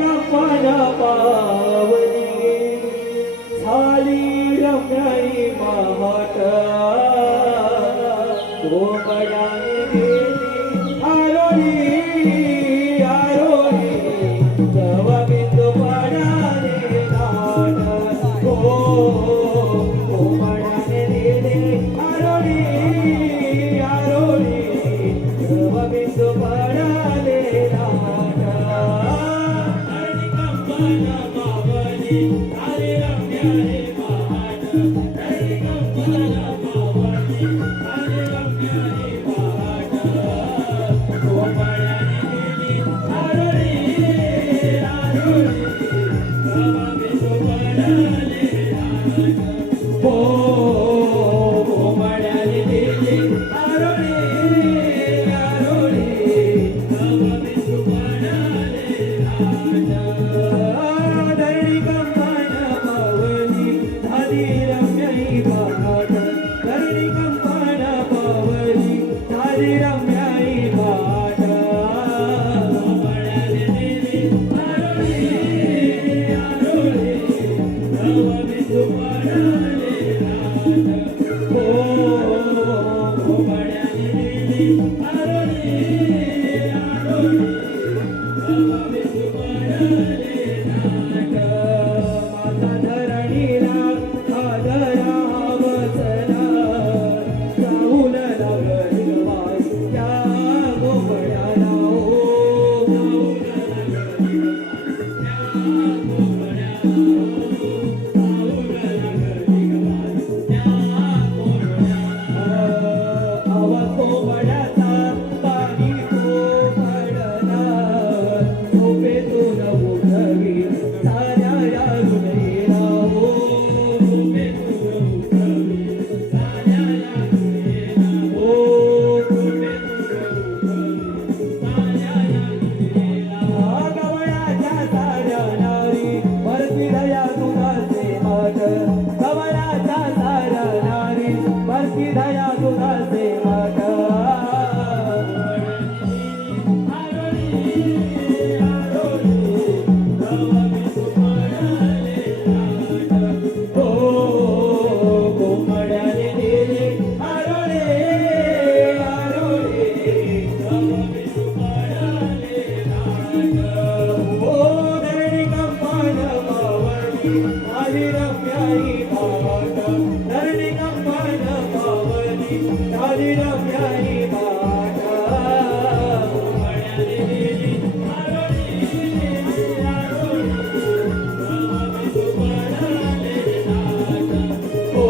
कंपना पावली झाली रम्याई महाट कोंबड्याने गेली आरोळी आरोळी तव बिंदू पडाले नाट हो कोंबड्याने गेली आरोळी आरोळी तव बिंदू पडाले नाट आणि कंपना पावली झाली रम्याई महाट आणि कंपना पावली झाली रम्याई महाट कोंबड्याने गेली आरोळी आरोळी तव बिंदू पडाले नाट हो कोंबड्याने गेली आरोळी आरोळी तव बिंदू पडाले नाट धरणी कंपना पावली झाली रम्याई महाट धरणी कंपना पावली झाली रम्याई महाट कोंबड्याने गेली आरोळी आरोळी तव बिंदू पडाले नाट हो कोंबड्याने गेली आरोळी आरोळी तव बिंदू पडाले नाट माता धरणीला आदरा वचना जाऊन लागली वास त्या कोंबड्याला हो जाऊन लागली वास त्या कोंबड्याला हो जाऊन लागली वास त्या कोंबड्याला आवाज कोंबड्याचा पाणी कोंबडला झोपेतून उठवी साऱ्या या हृदयेला हो झोपेतून उठवी साऱ्या या हृदयेला हो झोपेतून उठवी साऱ्या या हृदयेला गवळ्याच्या साऱ्या नारी भरती दया दुधाचे माठ गवळ्याच्या साऱ्या नारी भरती दया दुधाचे माठ कोंबड्याने गेली आरोळी आरोळी तव बिंदू पडाले नाट हो धरणी कंपना पावली झाली रम्याई महाट धरणी कंपना पावली झाली रम्याई महाट कोंबड्याने गेली आरोळी आरोळी तव बिंदू पडाले नाट हो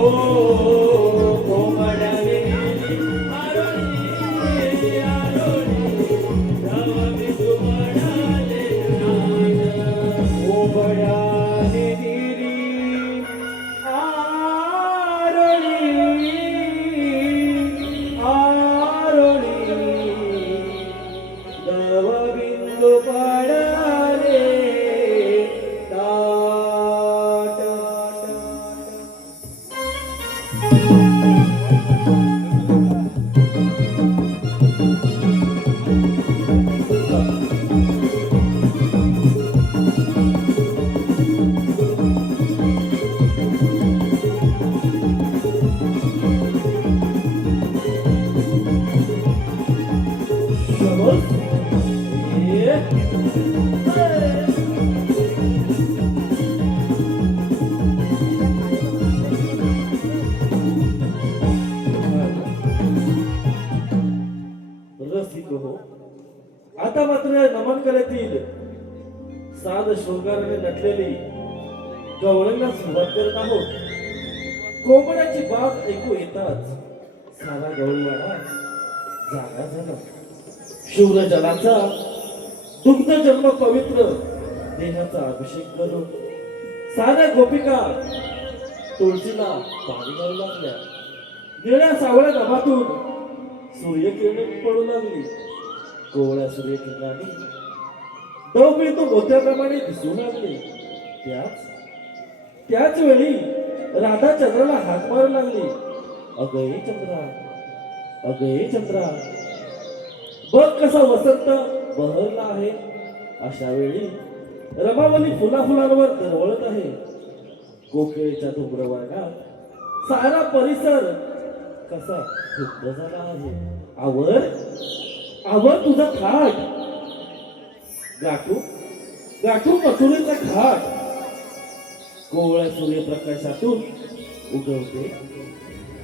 कोंबड्याने गेली आरोळी आरोळी तव बिंदू पडाले नाट कोंबड्याने गेली आरोळी आरोळी तव बिंदू पडाले नाट रसिक हो आता मात्र नमन करतील साध शृंगाराने नटलेली गवळणीला सुरुवात करत आहोत. कोंबड्याची बात ऐकू येताच सारा गवळीवाडा जागा झाला. शुभ्र जलाचा दुग्ध जन्म पवित्र देहाचा अभिषेक करून साऱ्या गोपिका तुळशीला पाणी घालू लागल्या. निळ्या सावळ्या नभातून सूर्यकिरणे पडू लागली. कोवळ्या सूर्यकिरणांनी दवबिंदू मोत्याप्रमाणे दिसू लागले. त्याच वेळी राधा चंद्राला हाक मारू लागली. अगये चंद्रा, अगये चंद्रा, बघ कसा वसंत बहरला आहे. अशा वेळी रमावली फुलाफुलांवर दरवळत आहे. कोकिळेच्या धुम्रवर्णात सारा परिसर कसा शुद्ध झाला आहे. आवर आवर तुझा थाट, गाठू गाठू मथुरेचा घाट. कोवळ्या सूर्यप्रकाशातून उगवते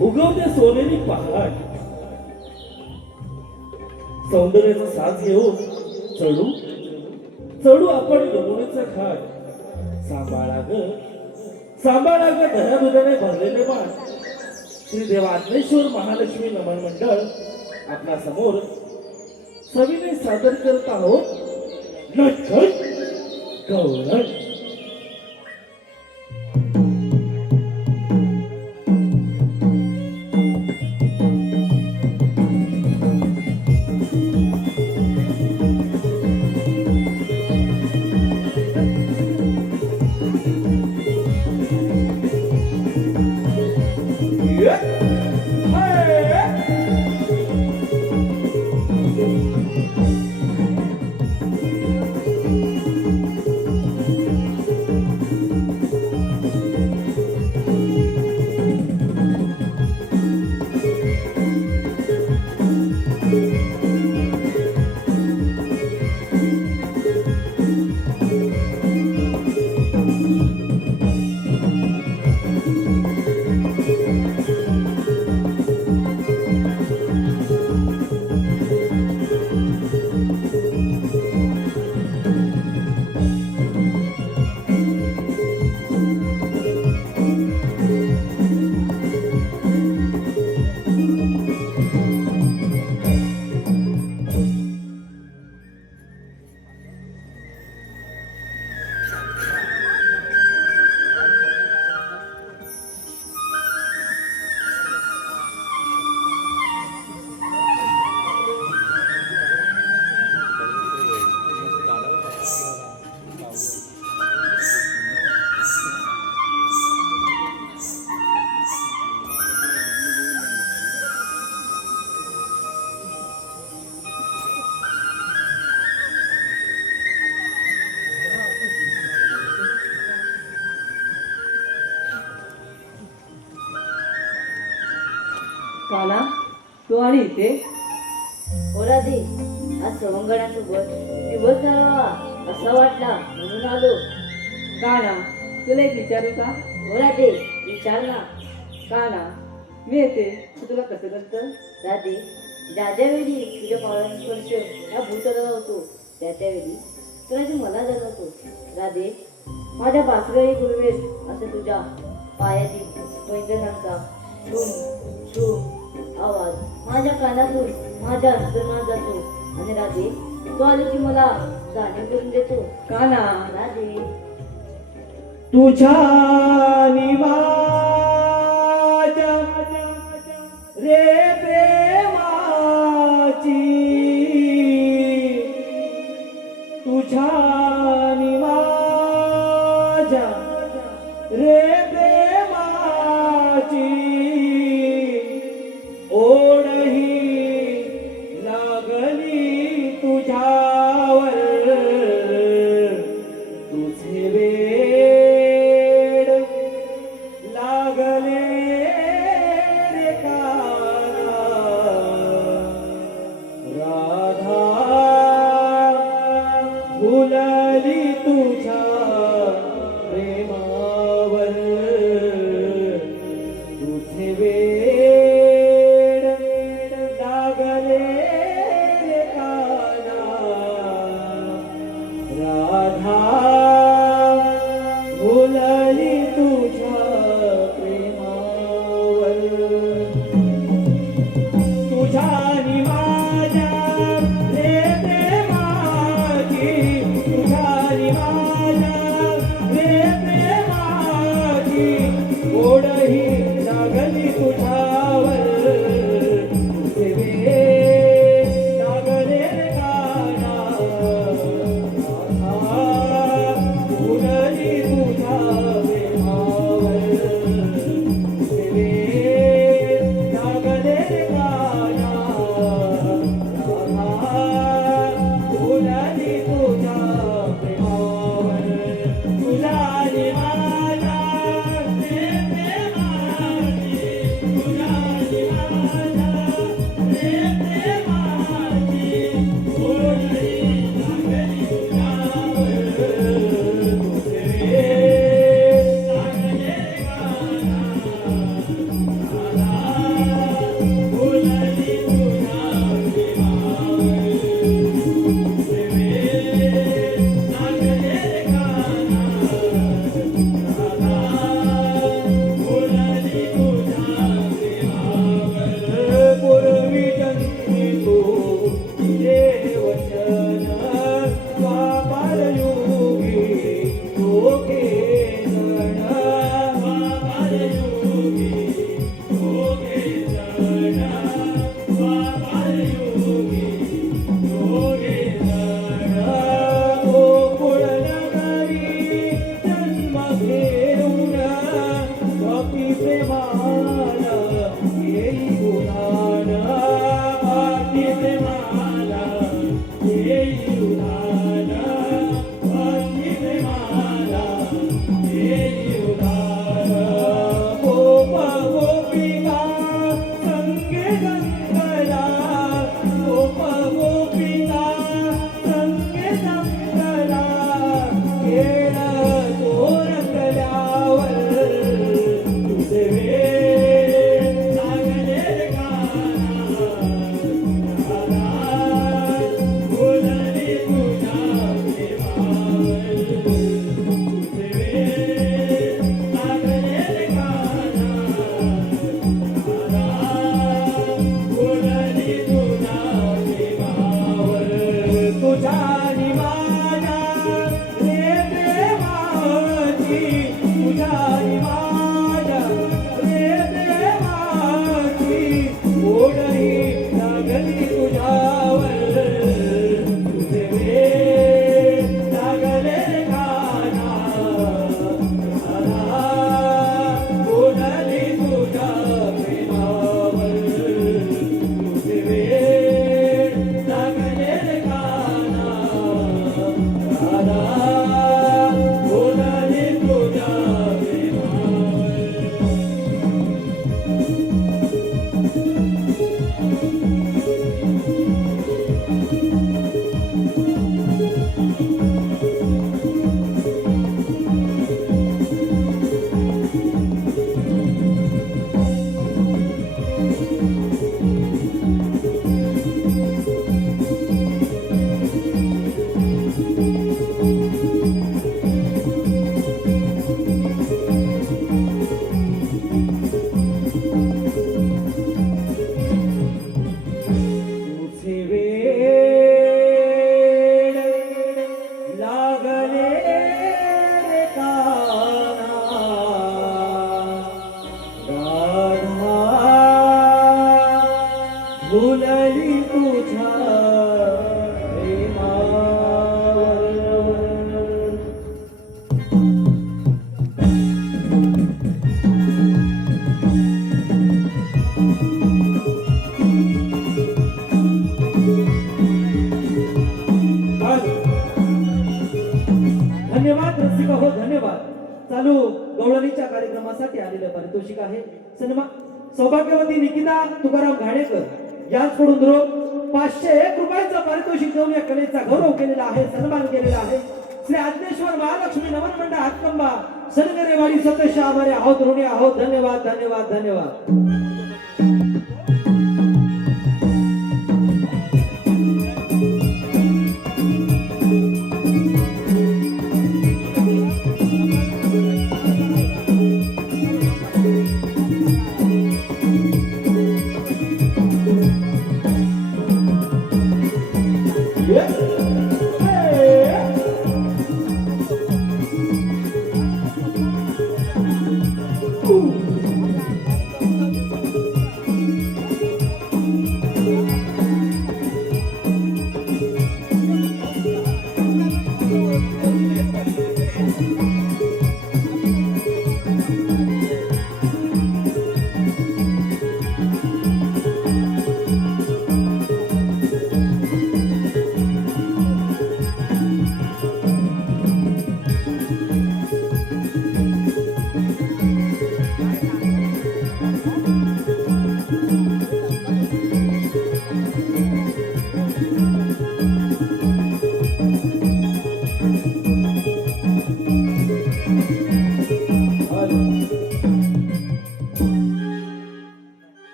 उगवते सोनेरी पहाट. सौंदर्याचा साथ घेऊन चढू चढू आपण यमुनेचा घाट. सांभाळा ग दह्यादुधाने भरलेले मान. श्री देवात्मेश्वर महालक्ष्मी नमन मंडळ आपल्या समोर सविनय सादर करत आहोत नटखट गौरण. काला तू आणि इथे बोला दे. आज सवंगड्यांसोबत दिवस ठरावा असा वाटला म्हणून आलो. काना तुला एक विचारू का? बोला दे, विचार ना. काना मी येते तू तुला कसं करतं? दादी, ज्या वेळी तुझ्या पावलांचा स्पर्श या भूतलावर होतो त्यावेळी तुला जे मला जाणवतो. राधे, माझ्या बासरी गुरुवेस असं तुझ्या पायातील पैंजणांचा छुम छुम आवाज माझ्या कानातून माझ्या अंतर्मनात जातो. आणि राधे, तो आले की मला जाणीव करून देतो. काना राधे, तुझ्या निमाजा रे प्रेमाची, तुझ्या निमाजा रे प्रेमाची ओढही लागली तुझ्यावर. तुझे वेड लागले रे काना. राधा फुलली तुझ्या प्रेमावर. तुझे वेड लागले रे काना. राधा फुलली तुझ्या प्रेमावर. तुझ्या नि माझ्या रे प्रेमाची, तुझ्या नि माझ्या रे प्रेमाची ओढही लागली तुझ्यावर. तुझे वेड लागले रे काना. राधा डोलली तुझ्या प्रेमावर. धन्यवाद रसिका हो, धन्यवाद. चालू गवळणीच्या कार्यक्रमासाठी आलेलं पारितोषिक आहे सौभाग्यवती निकिता तुकाराम घाडेकर यांच्याकडून रोख 501 रुपयाचं पारितोषिक देऊन या कलेचा गौरव केलेला आहे, सन्मान केलेला आहे. श्री आज्ञेश्वर महालक्ष्मी नमन मंडळ हातकंबा सनगरेवाडी सतशा आभारी आहोत, ऋणी आहोत. धन्यवाद धन्यवाद धन्यवाद.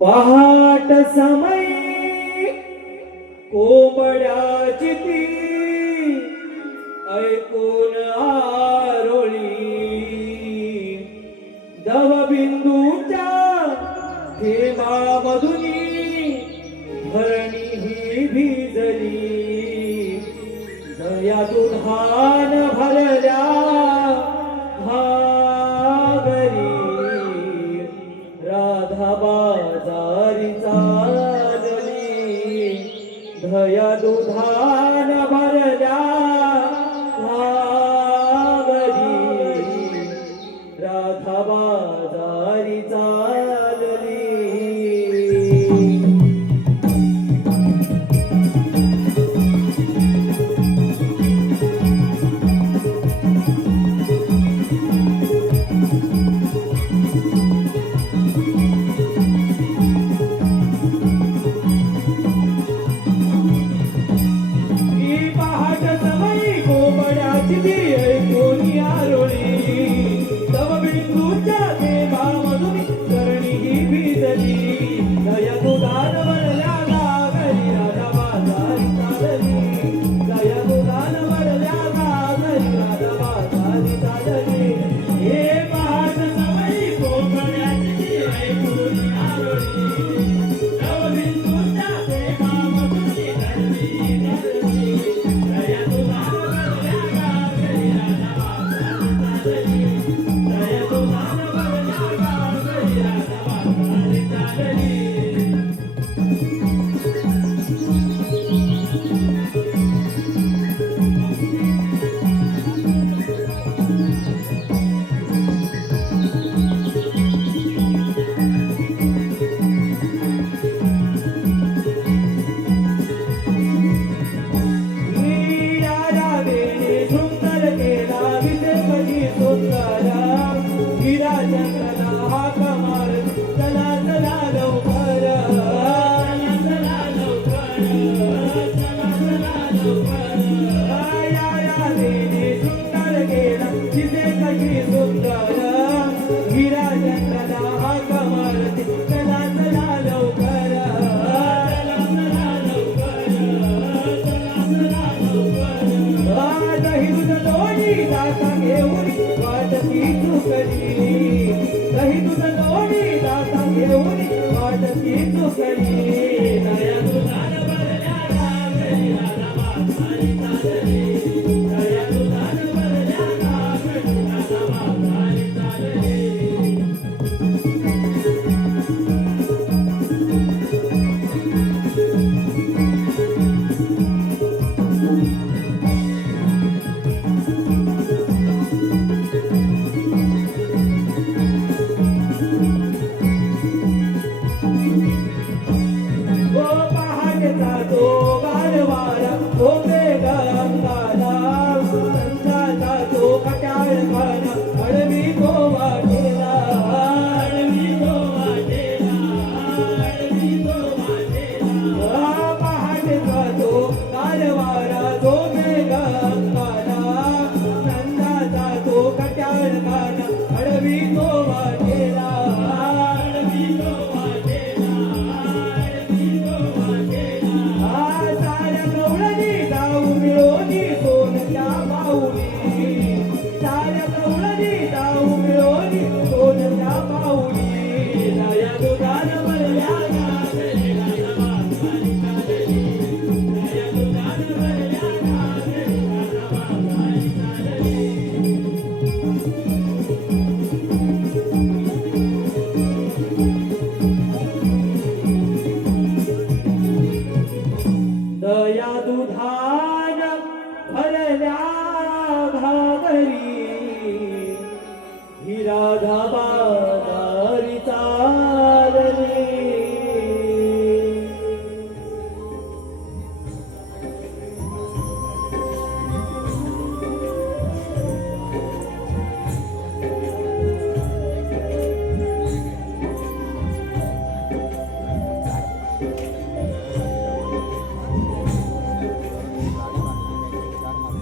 पहाट समय कोंबड्याची ती ऐकून आरोळी दवबिंदूच्या थेंबामधुनी धरणी ही भिजली दया दुधान भरल्या भागरी राधा बाजारी चालली दया दुधान भरल्या भागरी राधा बाजारी चालली.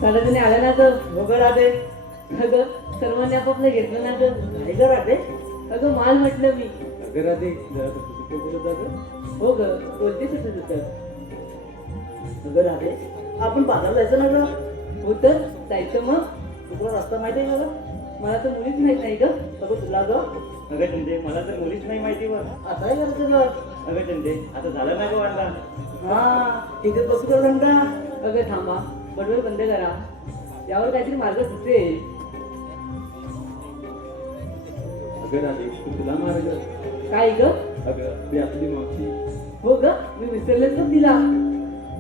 सणाजणी आल्या ना तर हो ग राधे. अगं सर्वांनी आपापलं घेतलं ना तर काय ग राधे? अगं माल म्हटलं मी. अगं राधे जरा तू बोलत जा गं. हो ग बोलते सुद्धा तुझं. अगं राधे आपण बाजारला जायचं ना गं. हो तर जायचं मग. तुला रस्ता माहिती आहे का? मला तर मुलीच माहित नाही ग. अगं तुला ग. अगं चंदे मला तर मुलीच नाही माहिती वर. आता काय करायचं तुला? अगं चंदे आता झालं ना गं वाढला. हा तिथे बसू कर घंटा. अगं थांबा बडबड बंद करा. यावर काहीतरी मार्ग सुचेल. अगं राधे तू तुला मार्ग. काय ग? अगं ती आपली मावशी. हो ग मी विसरलेच पण दिला.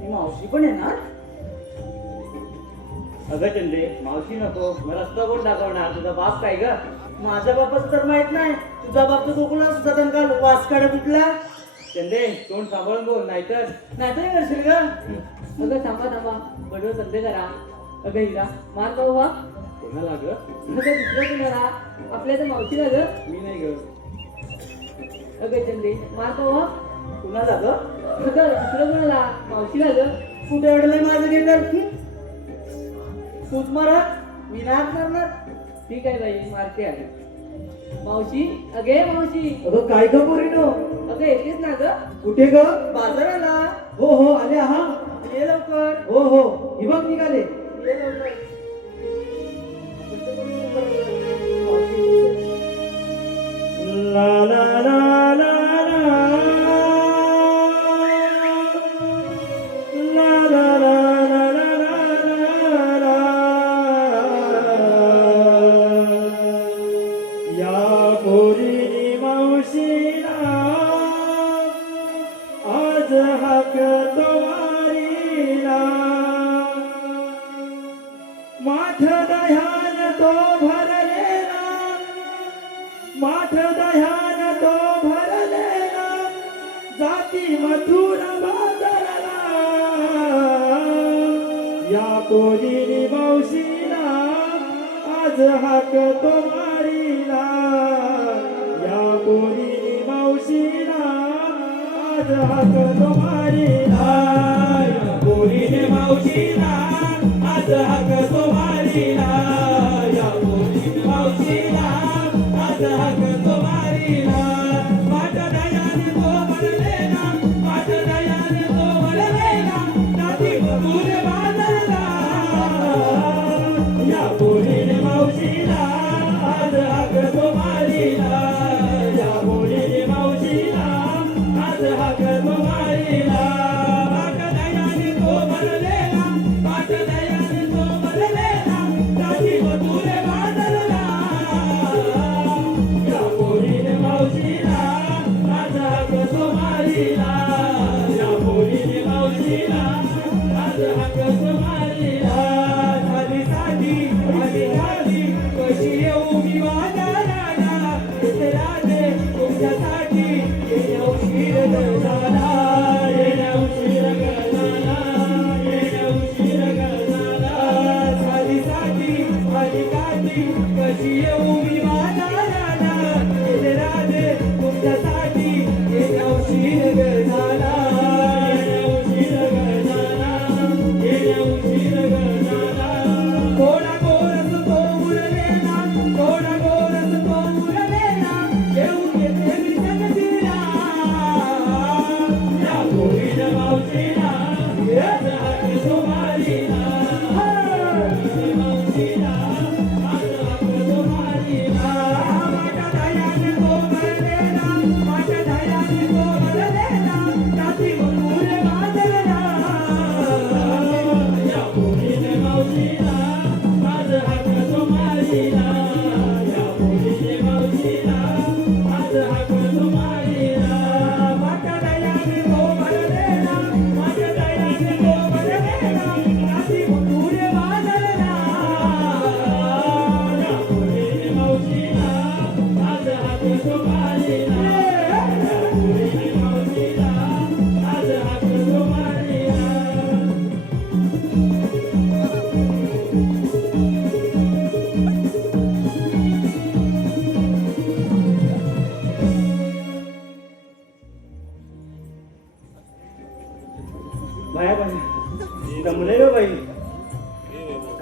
ही मावशी पण येणार? अगं चंदे मावशी नको मला रस्ता कोण दाखवणार तुझा बाप काय ग. माझ्या बापाचं तर माहित नाही. तुझा बाप तर गोकुळात सदन काल वासकाडा कुठला? चंदे तोंड सांभाळून बोल नाहीतर. नाहीतर करशील का? अगं थांबा थांबा बडबड बंद करा. अगं हिरा मार पाहू हा. कोणाला ग. अगं दुसरं कुणाला आपल्या तर मावशीला ग. मी नाही ग. अगं चंदे मार पाहू हा. कुणाला ग? अगं दुसरं कुणाला मावशीला ग. कुठे अडलंय माझं गेटर? तूच मारा. मी नाही मारणार. ठीक आहे बाई मारते आहे. मावशी अगे मावशी. अगं काय ग पोरीनो? अगं येतेच ना ग. कुठे ग? बाजाराला. हो हो आले हा. ये लवकर. हो हो ही बघ निघाले. ये लवकर. ला ला ला ला ला ला ला ला ला या पोरीनी मावशीला आज हाक तवारीला माठ दह्यान तो भरलेला माठ दह्यान तो भरलेला जाती मथुर बाजारला या पोरीनी मावशीला आज हाक तो मारीला या पोरीनी मावशीला आज हाक तो मारीला या पोरीनी मावशीला आज हाक तो मारीला या पोरीनी मावशीला आज हाक तो मारीला माठ दयाने तो भरलेला माठ दयाने तो भरलेला जाती मथुर बाजारला या पोरीने मावशीला आज हाक तो मारीला या पोरीने मावशीला आज हाक तो मारीला माठ दयाने तो भरलेला माठ दयाने तो भरलेला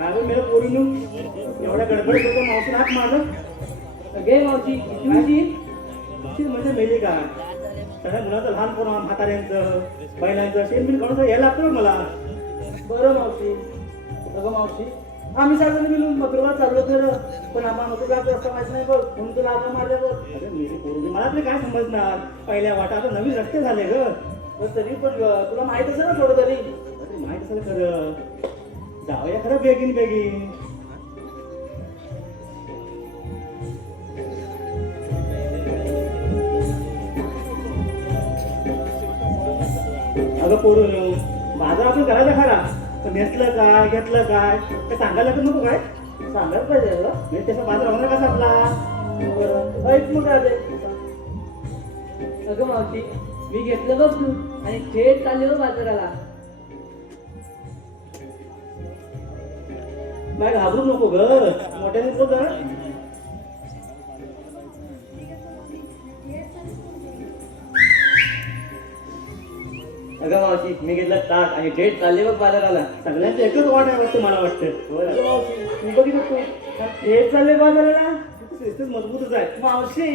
काय मेरा पोरीनू एवढ्या गडबड करतो मावशीला हात मारलं अगे मावशी तुझी अशी म्हणजे मेली का सगळ्या मुलाचं लहान पोरं म्हाताऱ्यांचं बैलांचं शेण काढून यायला लागतं मला बरं मावशी अगं मावशी आम्ही सगळ्यांनी मिळून मथुराला चाललो खरं पण आम्हाला मथुरा रस्ता माहित नाही बघ म्हणून तुला आलं मारल्या बघ अरे मेरी पोरगी मला तरी काय समजणार पहिल्या वाटा आता नवीन रस्ते झाले ग पण तरी पण तुला माहित असेल ना थोडं तरी अरे माहित असेल खरं जाऊया खरं बेगीन बेगीन अगं पोरून बाजार आपण करायचा खरा पण नेसलं काय घेतलं काय ते सांगायला तर नको काय सांगायला पाहिजे अगं म्हणजे त्याचा बाजार होणार कसा आपला बरं ऐक मग राजे अगं मावशी मी घेतलं बघ तू आणि थेट चालले बघ बाजाराला काय घाबरू नको ग मोठ्याने बोल जरा अगं मावशी मी घेतलं ताक आणि थेट चालले बघ बाजाराला सगळ्यांचं एकच वाट आहे वाटतं मला वाटतं अगं मावशी मी बघितलं तू हे चालले बाजाराला सिस्टम मजबूतच आहे मावशी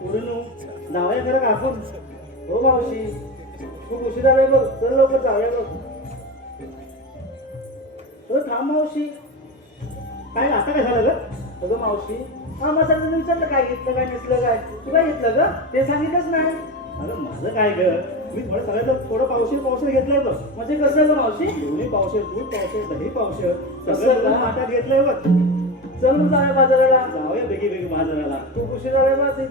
पोरीनो जाऊया खरं का आपण हो मावशी खूप उशीर झालाय बघ चल लवकर जाऊया बघ तर थांब मावशी काय आता काय झालं ग अगं मावशी हा मला सगळ्यांना विचारलं काय घेतलं काय नेसलं काय तू काय घेतलं ग ते सांगितलंच नाही अगं माझं काय ग मी थोडं सगळ्याचं थोडं पावशेर घेतलंय बघ म्हणजे कसं ग मावशी दोन्ही पावशेर दूध पावशेर दही पावशेर कसं सगळं का? दोन ताटात घेतलंय बघ चल मग जाऊया बाजाराला जाऊया बेगी बेगी बाजाराला खूप उशीर झालाय बघ ते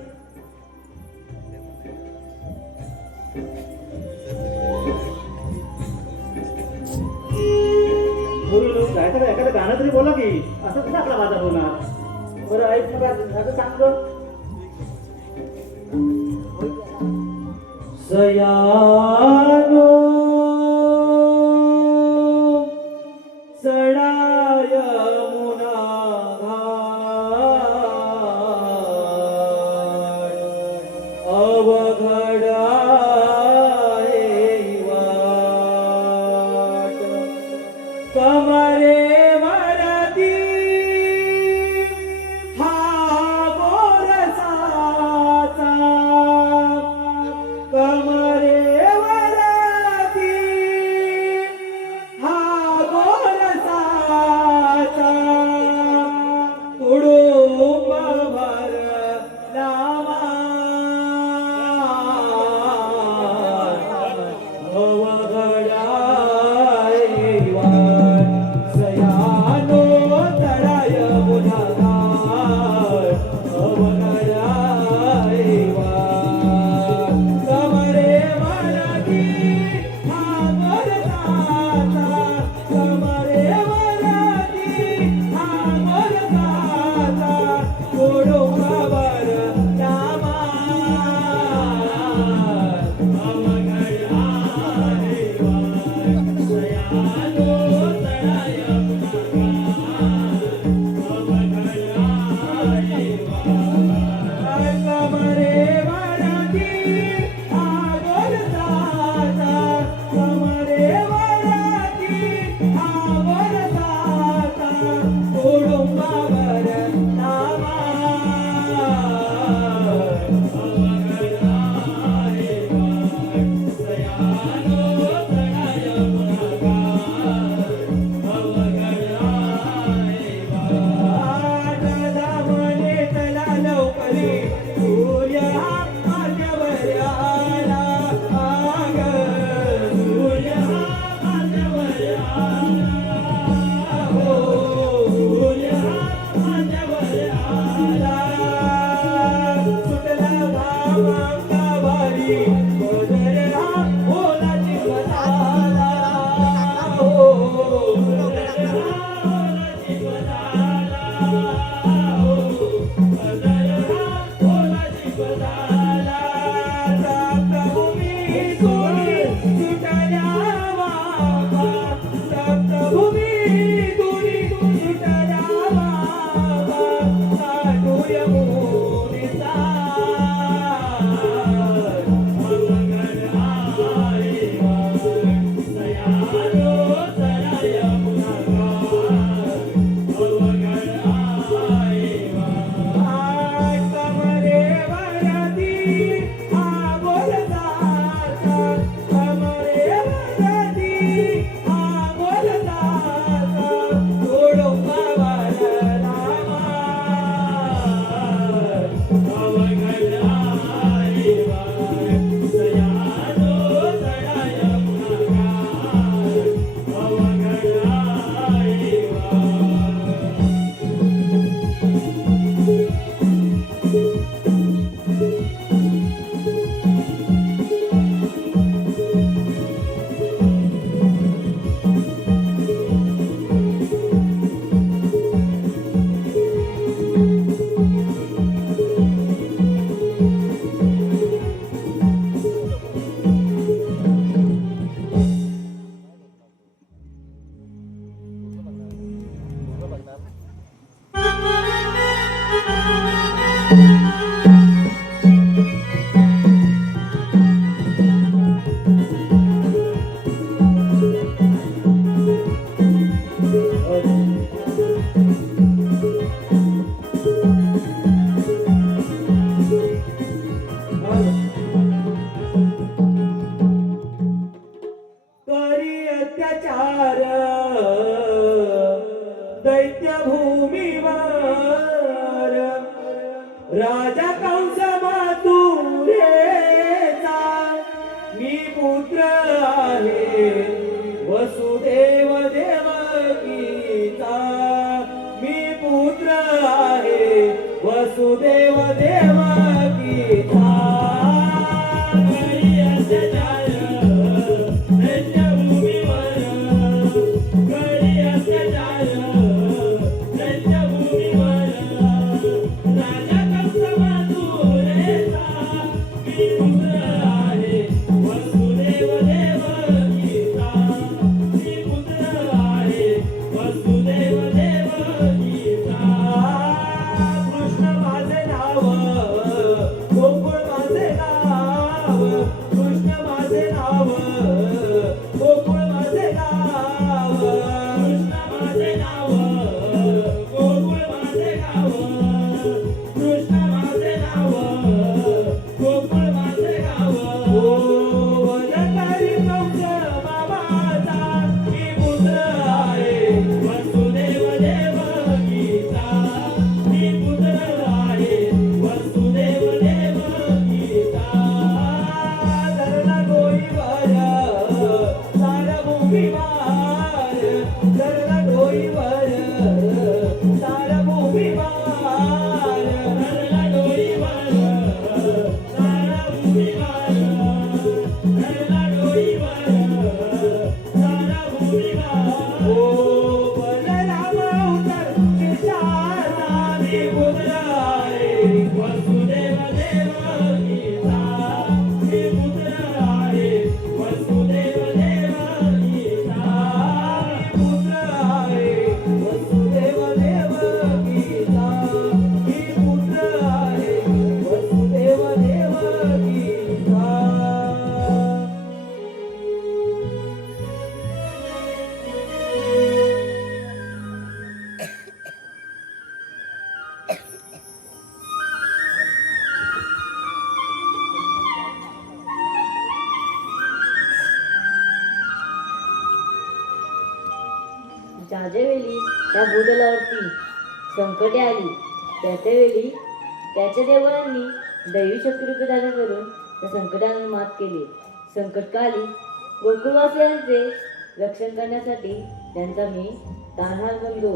बोलू जायचं का एखादं गाणं तरी बोला की असं कसं आपला बाजार होणार बरं ऐक मग आता सांग ग. सयानो सडाय मुना अवघडा कमरे वरती हा गोरसाचा कमरे वरती हा गोरसाचा कुडुंब भर लावा अवघडा सया दैत्य भूमीवर राजा कंस मातुरेचा मी पुत्र आहे वसुदेव देवकीचा मी पुत्र आहे वसुदेव देवकीचा कृष्ण माझे नाव गोकुळ माझे नाव कृष्ण माझे नाव गोकुळ माझे नाव कृष्ण माझे नाव गोकुळ माझे नाव कृष्ण माझे नाव गोकुळ माझे नाव ओ वनकरी कंस बाबाचा मी पुत्र आहे वसुदेव देवकीचा मी पुत्र आहे वसुदेव देवकीचा धरला डोईवर सारा भूमीवर धरला डोईवर सारा भूमीवर धरला डोईवर सारा भूमीवर धरला डोईवर सारा भूमीवर ओ बलराम उतर केशाचा मी पुत्र आहे वसुदेव देवकीचा मी पुत्र आहे वसुदेव देवकीचा मी पुत्र आहे वसुदेव देवकीचा मी पुत्र आहे वसुदेव देवकीचा ज्यावेळी त्या भूतलावरती संकटे आली त्यावेळी त्याच्या देवांनी दैवी शक्तिरूपे धारण करून त्या संकटांवर मात केली. संकटकाली गोकुळवासियांचे रक्षण करण्यासाठी त्यांचा मी तान्हार बनलो.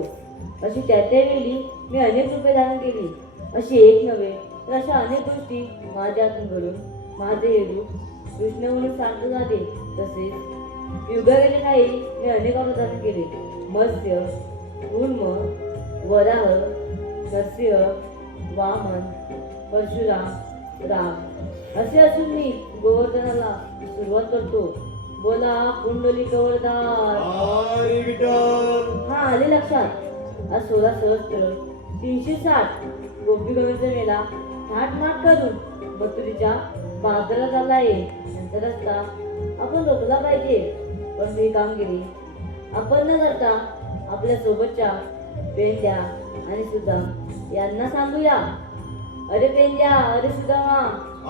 अशी त्यावेळी मी अनेक रूपे धारण केली. अशी एक नव्हे तर अशा अनेक गोष्टी माझ्या हातून घडून माझे हे रूप कृष्ण म्हणून शांत झाले. तसेच युगावेळी काही मी अनेक अवतार केले. मत्स्य कूर्म वराह नरसिंह वामन परशुराम राम असे असून मी गोवर्धनाला सुरुवात करतो. बोला कुंडली गवर्धन. हा आले लक्षात. आज 16 सहस्त्र 360 गोपी गवळीचा मेला थाटमाट करून मथुरीच्या बाजारात आला आहे. नंतर रस्ता आपण रोखला पाहिजे. पण ही कामगिरी आपण न करता आपल्या सोबतच्या पेंड्या आणि सुदाम यांना सांगूया. अरे पेंड्या, अरे सुदामा.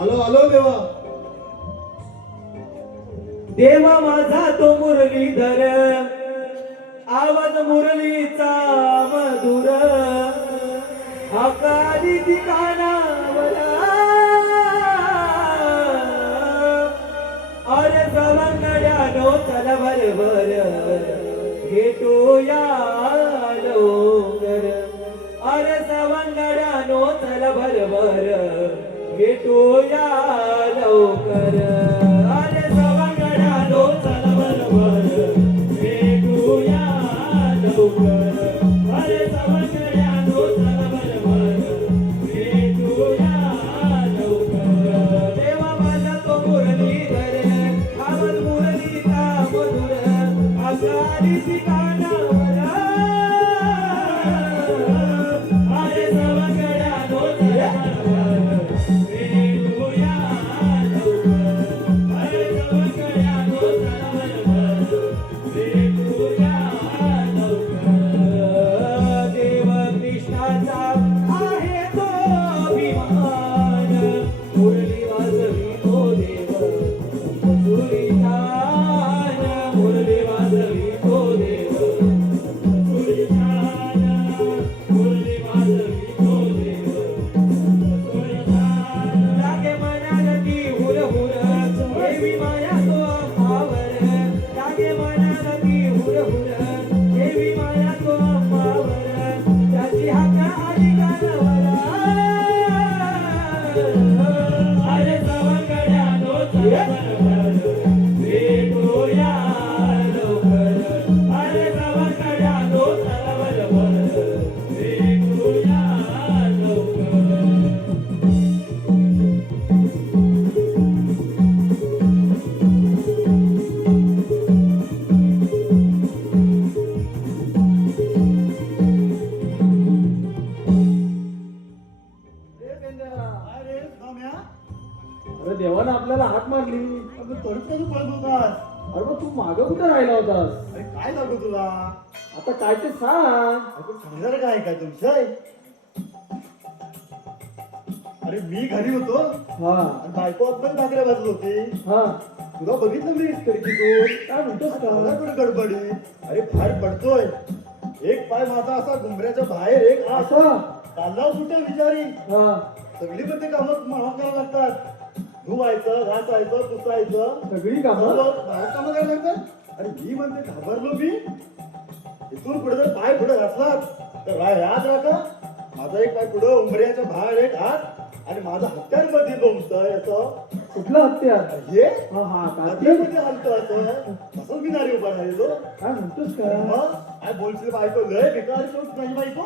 आलो आलो देवा. देवा माझा तो मुरलीधर आवाज मुरलीचा मधुर हकाली ठिकाणावर अरे सवंगड्यानो चल भरभर भेटूया लवकर. अरे सवंगड्यानो चल भरभर भेटूया लवकर. अरे सवंगड्यानो चल भरभर भेटूया लवकर. अरे सवंगड्यानो चल भरभर भेटूया लवकर. देवा माझा तो मुरलीधर आवाज मुरलीचा मधुर आकाली ठिकाणावर अरे सवंगड्यानो चल भरभर भेटूया लवकर. अरे सवंगड्यानो चल भरभर भेटूया लवकर. तू मागं कुठे राहिला होतास? अरे काय सांगू तुला? आता काय ते सांग. आपण समजार काय काय तुमचं? अरे मी घरी होतो हा आणि बायको आपण भाकऱ्या भाजत होती. हा तुला बघितलं मी खिडकीतून. काय म्हणतोस मला का? कुठे गडबडी? अरे बाहेर पडतोय. एक पाय माझा असा घुमऱ्याच्या बाहेर, एक हा असा असं चालला कुठे विचारी. हा सगळी पण ते कामं मला करावं लागतात. धुवायचं, घासायचं, पुसायचं, सगळी कामं बाहेर कामं करायला लागतात. अरे मी म्हणते घाबरलो मी. इथून पुढे जर पाय पुढे घातलात तर याद राखा, माझा एक पाय पुढे उंबऱ्याच्या बाहेर, एक हात आणि माझा हत्यार मध्ये लोंबतंय असं. कुठलं हत्यार? हे हा हा काय हत्यारमध्ये हलतं असं. असं मी नारी उभा राहिलो. काय म्हणतोस का? मग काय बोलशील बायको? लय बेकार शोध माझी बायको.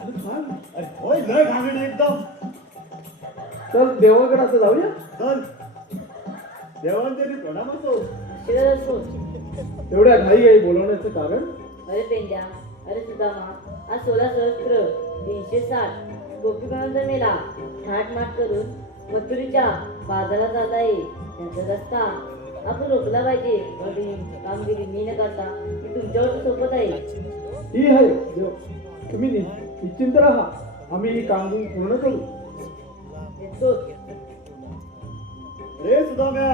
अरे काय? अरे होय, लय घाणेरडी एकदम. चल देवाकडे आता जाऊया. चल देवांचे प्रणाम असो. शिरत असो. एवढ्या घाई आहे बोलवण्याचं कारण? अरे पेंड्या, अरे सुदामा, आज 16 सहस्त्र 360 गोपीगणांचा मेला थाटमाट करून मथुरीच्या बाजारात आला आहे. त्यांचा रस्ता आपण रोखला पाहिजे. कामगिरी मी न करता मी तुमच्यावर सोबत आहे. ही आहे देव. तुम्ही निश्चिंत राहा, आम्ही ही कामगिरी पूर्ण करू. येतोच. रे सुदाम्या,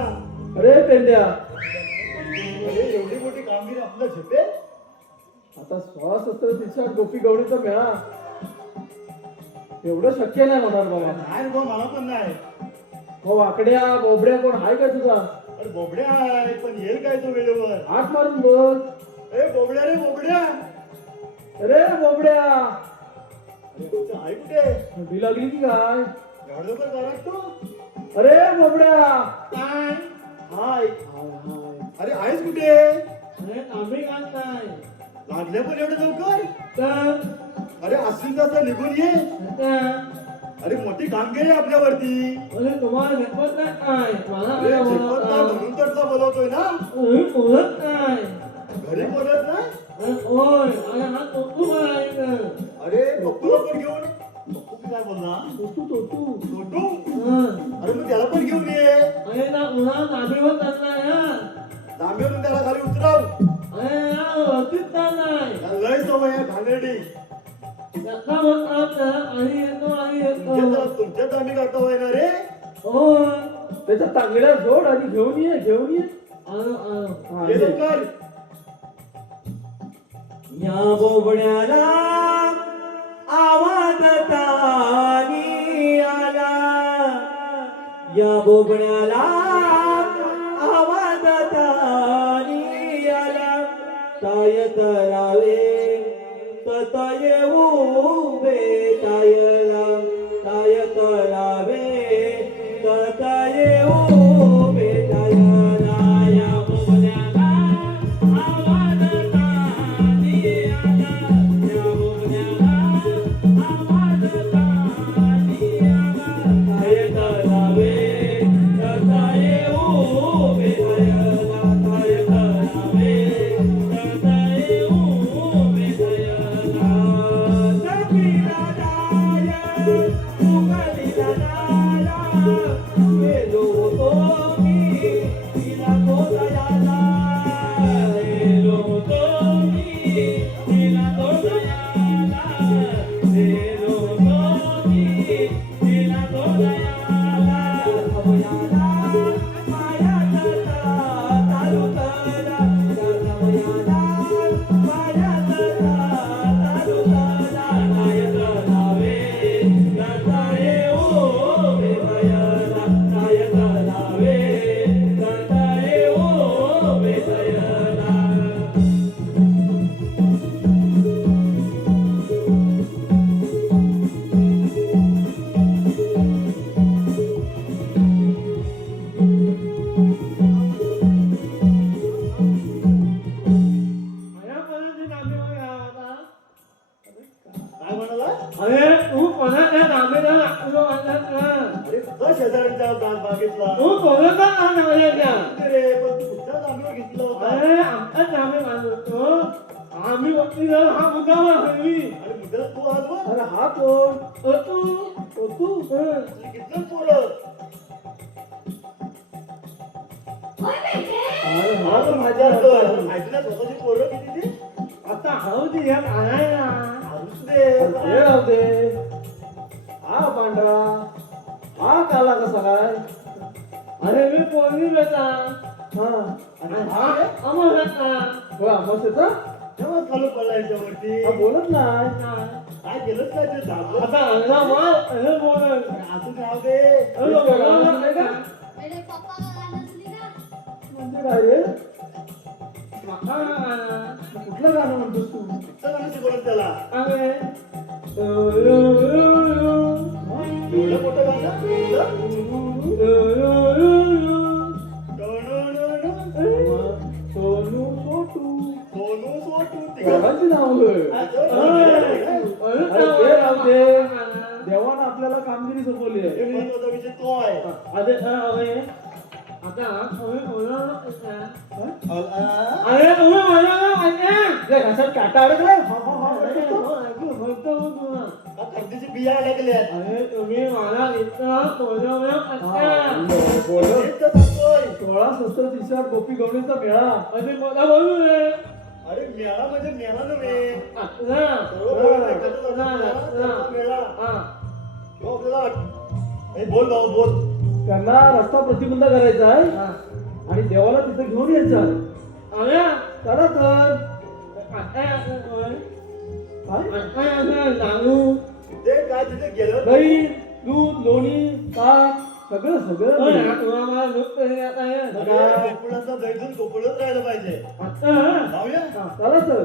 अरे पेंद्या, अरे एवढी मोठी कामगिरी आपलं झेपे. आता 16 गोपी गवळीचा मेळा एवढं शक्य नाही होणार बाबा. नाही रे भाऊ, मला पण नाही. हो आकड्या बोबड्या कोण आहे का तुझा? अरे बोबड्या आहे, पण येईल काय तो वेळेवर? हात मारून बोल. ए बोबड्या रे बोबड्या. अरे बोबड्या, अरे तुमचं आहे कुठे? थंडी लागली की काय? एवढं लवकर करा तू. अरे बोबड्या, काय? हाय. हाय हाय. अरे आहेस कुठे? अरे आम्ही काय लागले पण एवढं लवकर? तर अरे असेल तसं निघून ये. अरे मोठी कामगिरी आहे आपल्यावरती. तुम्हाला झेपत नाही मला अरे झेपत नाही म्हणून तर तुला बोलवतोय ना. बोलत नाही. घरी बोलत नाही. होय हा तोतू अरे पप्पूला पण घेऊन. पप्पू काय बोलला? तोतू छोटू. अरे मग त्याला पण घेऊन ये. अरे ना उन्हा नाभिवर चाललाय दांबेवरून त्याला खाली उतराव. अरे अतीत नाही त्याला लय सवय आहे घाणेरडी. त्याचा मग आणि येतो तुमच्या दांबी करता होय ना रे. हो त्याच्या तांगड्या जोड आणि घेऊन ये हा, ये ये. लवकर. या बोबड्याला आवाज तानी आला. या बोबड्याला आवाज तानी आला. ताय तरावे तत येऊ बेतायला. ताय तरावे तत येऊ बेतायला. या बोबड्याला आवाज तानी आला. या बोबड्याला आवाज तानी आला. ताय तरावे तत येऊ बेतायला. ताय तरावे तत येऊ बेतायला. सखीला जाय उगलीला जाय गेलो होतो मी तिला तो दयाला. गेलो होतो मी तिला तो दयाला. गेलो होतो मी तिला तो दयाला. अवयाला मायाचा तारुतला. अवयाला मायाचा तारुतला. नाय तलावे गता येऊ बेतयला. नाय तलावे गता येऊ बेतयला. काय म्हणाला? अरे तू कोणाच्या नामेला लागलो अरे तुझा शेजाऱ्यांच्या दान मागितला. तू कोणाचा का नामेला? रे पण तू कुठच्या दांबीवर घेतला होता? अरे आमचा नामे मानतो आम्ही वकील हा मुद्दामा हवी. अरे मित्र तू आलो. अरे हा कोण? तू घेतलं पोरं. आता माझ्या माहिती ना स्वतःची पोरं किती ती आता हळू दे आणायला हसूच दे हे राहू दे. हा पांढरा हा काला कसा काय? अरे मी पोरगी बेटा हा आणि हा अमर बेटा हो अमावस्येचा तेव्हा चालू पडला याच्यावरती हा बोलत नाही. काय केलंच काय ते दाबलं आता अंगला मार अरे बोल असं राहू दे अरे बोल नाही का? मेरे पापा का गाना सुनेगा म्हणजे काय रे? अरे कुठलं गाणं म्हणतोस तू? कुठचं गाणं शिकवलं त्याला अरे एवढं मोठं गाणं सोनू सोटू सोनू सोटू कोणाची नाव अरे राहू दे. देवानं आपल्याला कामगिरी सोपवली हे आहे. महत्वाचा विषय तो आहे अरे अरे आता अरे बोला आ- अरे तुम्ही मला तुझ्या घशात काटा अडकलाय? हा, हा, हा, अडकतो. आ, कर्दीची बिया अडकल्यात अरे तुम्ही मला इतका बोलवलं हा, कसं बोलत. तेच तर सांगतोय 16 शस्त्र दिशा गोपी गवळीचा मेळा. अरे मला बोलू नये अरे मेळा म्हणजे मेळा नव्हे ना सर्व पोरं एकत्र जातात ना, त्याचा मेळा तो आपल्याला ए, बोल भाऊ बोल त्यांना रस्ता प्रतिबंध करायचा आहे आणि देवाला तिथे घेऊन यायचं आहे. अरे चला तर काय? सांगू ते काय तिथे गेलं दही दूध लोणी ताक सगळं सगळं मला लुक करण्यात आहे अरे, गोकुळाचा दैजून गोकुळच राहिलं पाहिजे जाऊया चला तर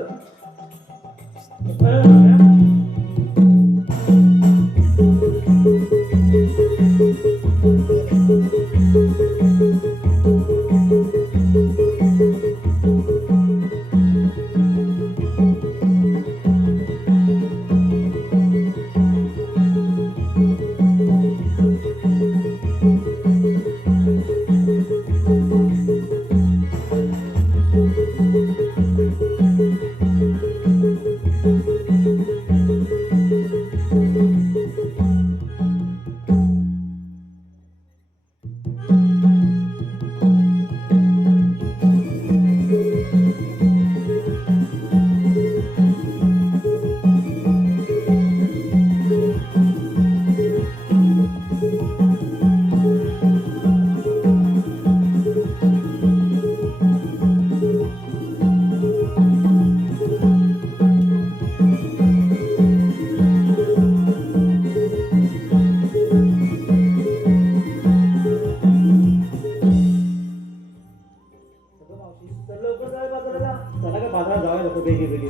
तर लवकर जाऊया बाजाराला. चला का बाजारात जाऊया नको बेगी बेगी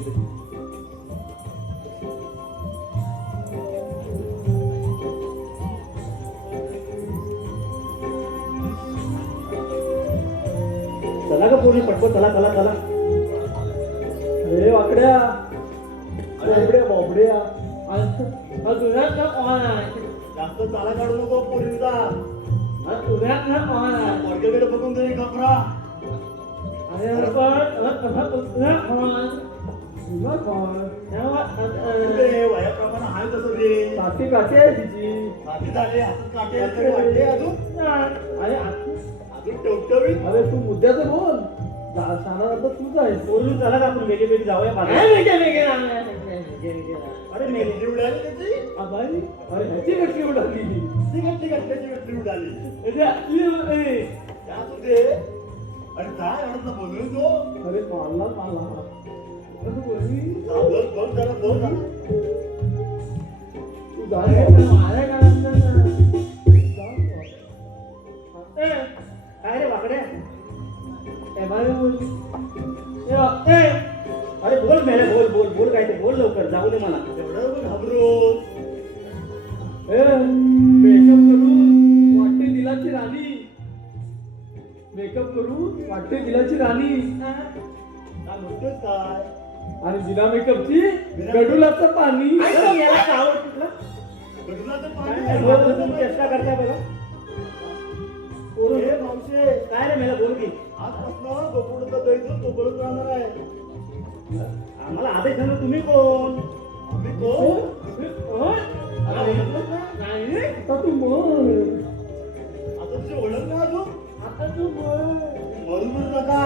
चला का पोरी पटपट चला चला चला. अरे वाकड्या बोबड्या बोबड्या तुझ्यात ऑन आहे जास्त चाला काढू नको पोरींचा तुझ्यात ऑन आहे पोरगेकडे बघून तरी घबरा अरे पण तुझ्या ऑन तुला काय? ते वयाप्रमाणे आहे तसं ते साठी काठी आहे तिची. आधी झाले हातात काटे आहेत तरी वाटते अजून अरे अजून टवटवीत अरे तू मुद्द्याचं बोल. शाळा तर तूच आहे. पोरी चला का आपण बेगी बेगी जाऊया बाजारात. अरे मेली उडाली त्याची अबाई, अरे ह्याची कशी उडाली? ती घटली घटल्याची घटली उडाली त्या तुझे अरे काय अडत बोलून तो अरे पाला पाला. अरे बोली. बोल बोल जरा बोल ना तू जाय. काय रे वाकड्या? अरे बोल मेरे बोल बोल बोल काय ते बोल लवकर जाऊ दे मला. एवढं पण घाबरून मेकअप करून वाटते दिलाची राणी. मेकअप करून वाटते दिलाची राणी काय म्हणतोस काय आणि बिना मेकअपची गडुलाचं पाणी. गडुलाचं काय पाणी तुम्ही चेष्टा करताय बघा. हे मावशे काय रे मला बोल की. आजपासून गोकुळचं दैजून गोकुळच राहणार आहे आम्हाला आदेश झाला तुम्ही कोण? आम्ही कोण आता तू बोल. आता तुझी ओळख नाही अजून आता तू बोल. मरू नका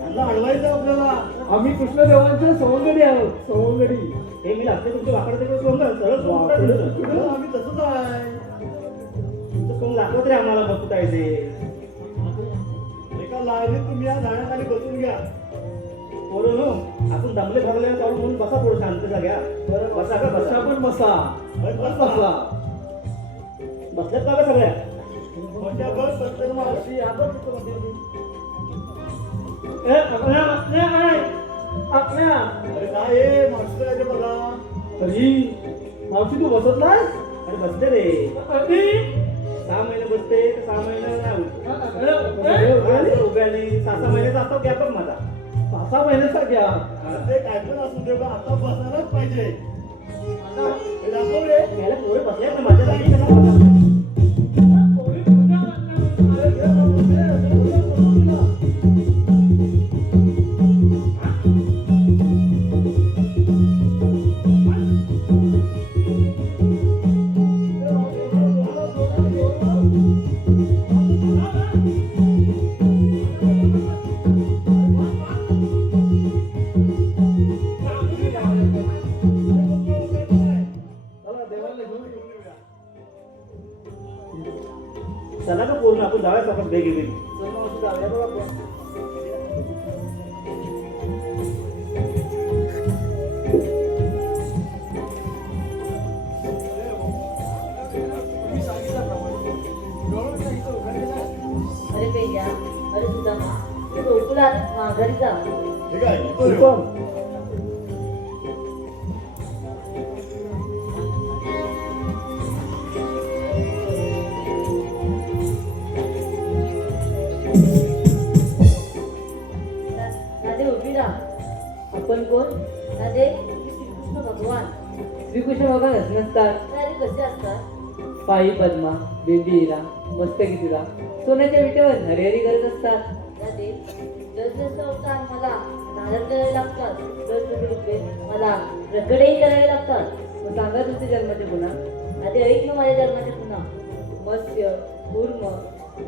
यांना अडवायचं आपल्याला. आम्ही कृष्णदेवांच्या सवंगडी आहोत सवंगडी. हे मी लागते तुमच्या वाकडे तिकडे सोंग सरळ सोंग पुढं आम्ही तसंच आहे. तुमचं सोंग दाखवत रे आम्हाला मग कुठायचे. एका लाईनीत तुम्ही या झाडाखाली बसून घ्या. पोरं नो आपण दमले भरले चालू म्हणून बसा थोडं शांत जाग्या. बसा का बसा बसा पण बसा. बस बसा. बसल्यात का ग सगळ्या. मोठ्या बस बसते मावशी. ए, आपल्या आपल्या काय आपल्या. अरे काय हे मास्टर बघा. तरी मावशी तू बसत नाही. अरे बसते रे. अरे, 6 महिने बसते तर 6 महिने नाही उठते. अरे, अरे, असं उभ्या नाही 6 महिन्याचा असतो गॅप बघ माझा. 6 महिन्याचा घ्या. ते काय पण असू दे बा, आता बसायलाच पाहिजे. हे दाखव रे. याला पोरं बसल्यात ना माझ्या जागी कसा बसा. चला का पूर्ण आपण जाऊया आपण बेगी बेगी. अरे पेजा, अरे सुदामा, तू गोकुळात माघारी जा. हे काय कोण? राधे उभी राहा. आपण कोण? राधे श्रीकृष्ण भगवान. श्रीकृष्ण भगवान नसतात. राधे कसे असतात? पायी पद्मा, बेबी हिरा, मस्तकी तुला सोन्याच्या विटेवर हरिहरी करत असतात. राधे जसजसं अवतार मला धारण करावे लागतात, तसतसे रूपे मला प्रकटही करावे लागतात. मग सांगा तुमचे जन्माचे गुन्हा. राधे ऐक ना माझ्या जन्माचे पुन्हा. मत्स्य, कूर्म,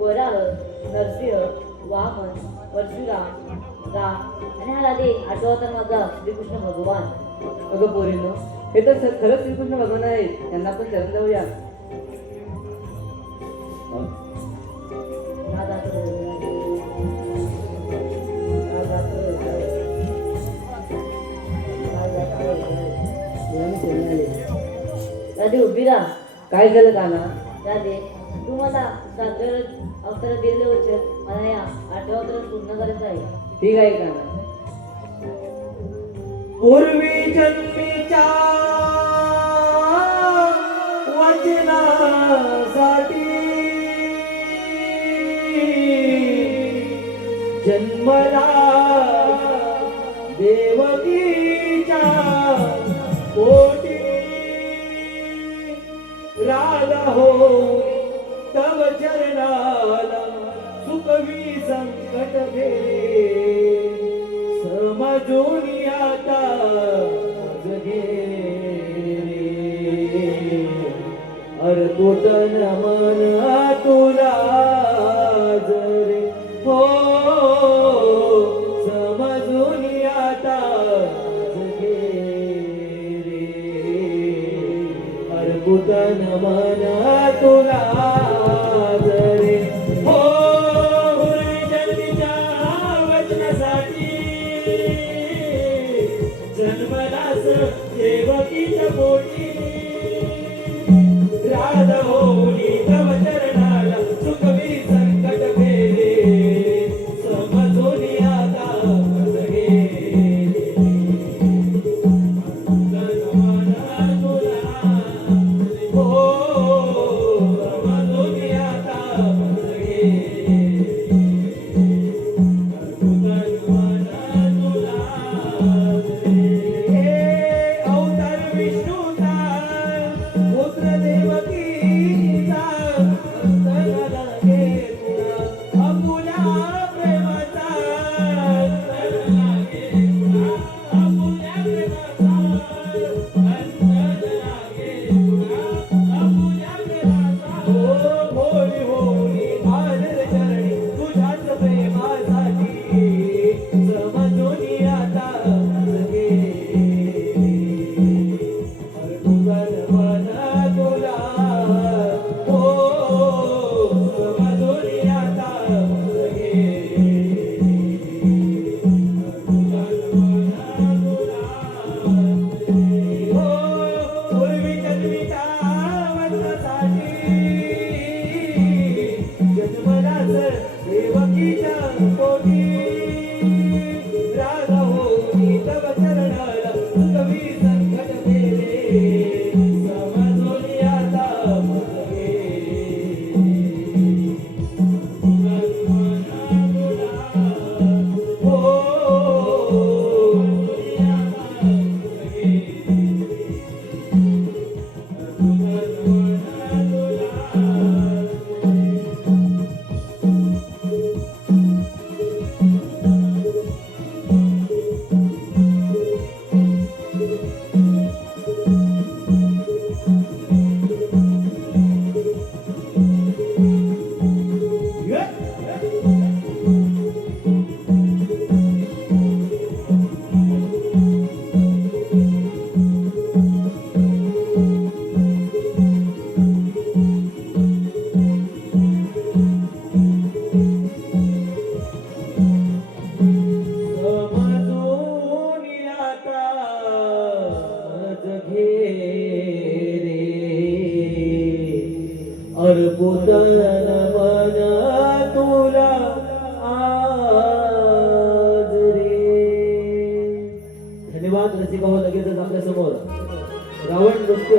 वराह, नरसिंह, वामन, परशुराम, राम आणि हा राधे आठवा अवतार माझा श्रीकृष्ण भगवान. अगं पोरीनो, हे तर खरंच श्रीकृष्ण भगवान आहेत. त्यांना आपण शरण जाऊया. राधा राधे उभी राहा. काय झालं काना? राधे तू मला 7 अवतार दिले होते, मला या 8व्या अवतारात पूर्ण करायचं आहे. ठीक आहे काना. पूर्वी जन्मीच्या वचनासाठी जन्मला देवकीच्या पोटी राधा हो तव चरणाला सुखवी संकट गेले समजून आता जगे अर्कुतन मन तुला जरे हो समजून आता जगे अर्कुतन मन तुला जरे हो पूर्वी जन्मीच्या वचनासाठी जन्मलास देवकीच्या पोटी राधा होली तव चरणाला सुखवी संकट गेले समजून आता जगे हो समजून आता अवतार विष्णूचा पुत्र देवकीचा अंतराला गेला अपुल्या प्रेमाचा अंतराला गेला अपुल्या प्रेमाचा अंतराला गेला अपुल्या प्रेमाचा हो होली होली आनंद चरणी समजून आता जघे रे अर्बुदन मन तुला आज रे. धन्यवाद रसिका हो. लगेचच आपल्या समोर रावण नृत्य